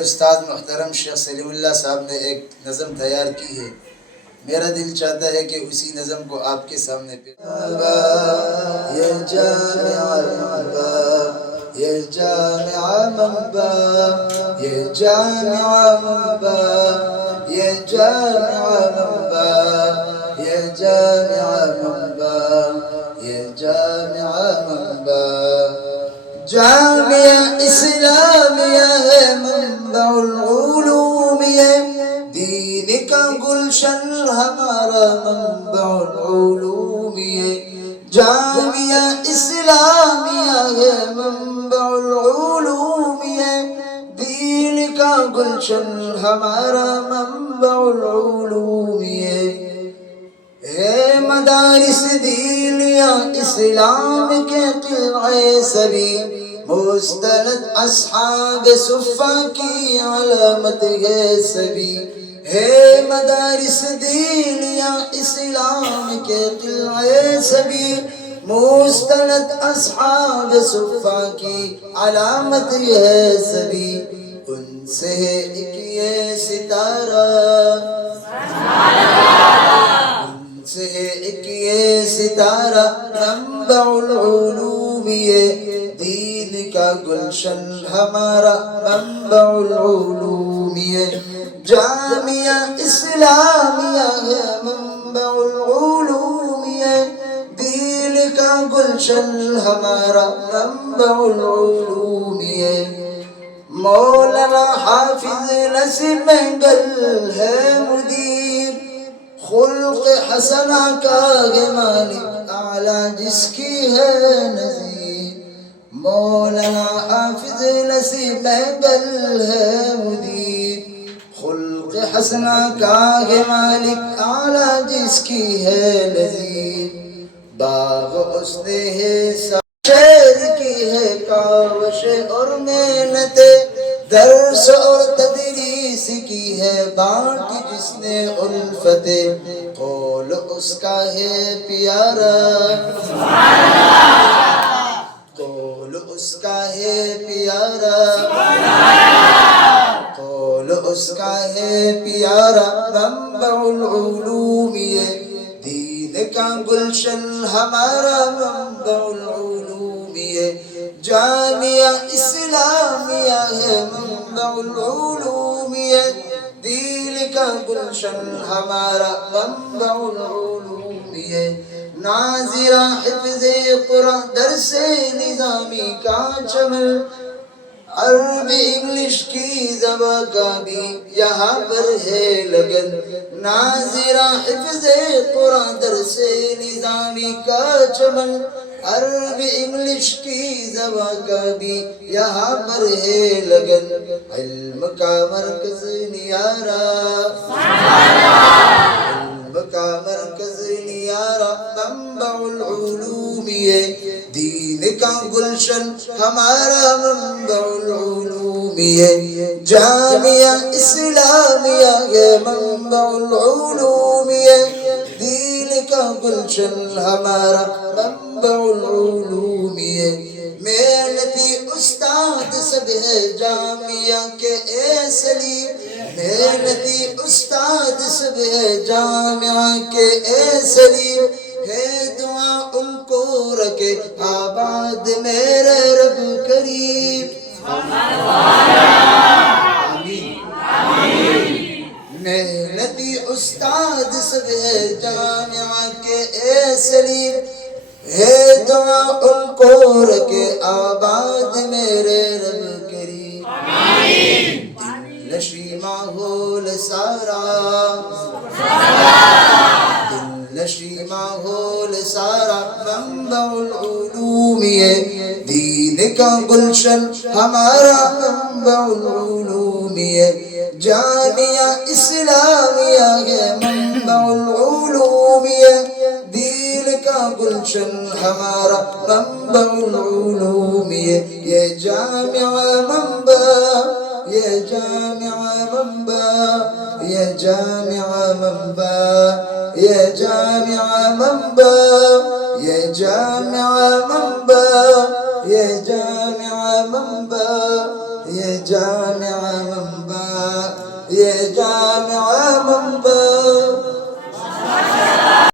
استاد محترم شیخ سلیم اللہ صاحب نے ایک نظم تیار کی ہے، میرا دل چاہتا ہے کہ اسی نظم کو آپ کے سامنے پیش یہ جامع منبع، یہ جامع منبع، یہ جامع منبع، یہ جامع منبع، یہ جامع منبع، یہ جامع منبع، جامعہ اسلامیہ ہے، منبع العلوم ہے، دین کا گلشن ہمارا منبع العلوم ہے، جامعہ اسلامیہ ہے، منبع العلوم ہے، دین کا گلشن ہمارا منبع العلوم ہے، اے مدارس دینیا اسلام کے قلعے سبی، مستند اصحاب صفہ کی علامت ہے سبی، ہے مدارس دینیا اسلام کے قلعے سبی، مستند اصحاب صفہ کی علامت ہے سبی، ان سے ہے ایک یہ ستارہ، سے ایک یہ ستارہ، منبع العلوم ہے، دین کا گلشن ہمارا منبع العلوم ہے، جامعہ اسلامیہ ہے، منبع العلوم ہے، دین کا گلشن ہمارا منبع العلوم ہے، مولانا حافظ نصیر مہنگل ہے مدیر، خلق حسنہ کا ہے مالک اعلیٰ جس کی ہے نظیر، مولانا حافظ نصیر مہنگل ہے مدیر، خلق حسنہ کا ہے مالک اعلیٰ جس کی ہے نظیر، باغ حسن ہے شعر کی ہے کاوش اور محنت، درس اور تدریس کی ہے بانٹ جس نے الفت، قول اس کا ہے پیارا، قول اس کا ہے پیارا، قول اس کا ہے پیارا، منبع العلوم ہے، دین کا گلشن ہمارا منبع العلوم ہے، جامعہ اسلامیہ ہے، منبع العلوم ہے، دین کا گلشن ہمارا منبع العلوم ہے، ناظرہ حفظ قرآن درس نظامی کا چمن، عربی انگلش کی زبان کا بھی یہاں پر ہے لگن، ناظرہ حفظ قرآن درس نظامی کا چمن، عربی انگلش کی زبان کا بھی یہاں پر ہے لگن، علم کا مرکز نیارہ، علم کا مرکز نیارہ، منبع العلوم ہے، دین کا گلشن ہمارا منبع العلوم ہے، جامعہ اسلامیہ ہے، منبع العلوم ہے، دین کا گلشن ہمارا منبع العلوم ہے، محنتی استاد سب ہے جامعہ کے اے سلیم، محنتی استاد سب ہے جامعہ کے اے سلیم، ہے دعا ان کو رکھے آباد میرے رب کریم، محنتی استاد سب ہے جامعہ کے اے سلیم، ہے دعا ان کو رکھے آباد میرے رب کریم، دل نشی ماحول سارا، دل نشی ماحول سارا، منبع العلوم ہے، دین کا گلشن ہمارا منبع العلوم ہے، جامعہ اسلامیہ ہے، منبع العلوم ہے، دین کا گلشن ہمارا منبع العلوم ہے، یہ جامعہ منبع، یہ جامعہ منبع، یہ جامعہ منبع، یہ جامعہ منبع، یہ جامعہ منبع، یہ جامعہ منبع، یہ جامعہ منبع۔ یہ جامع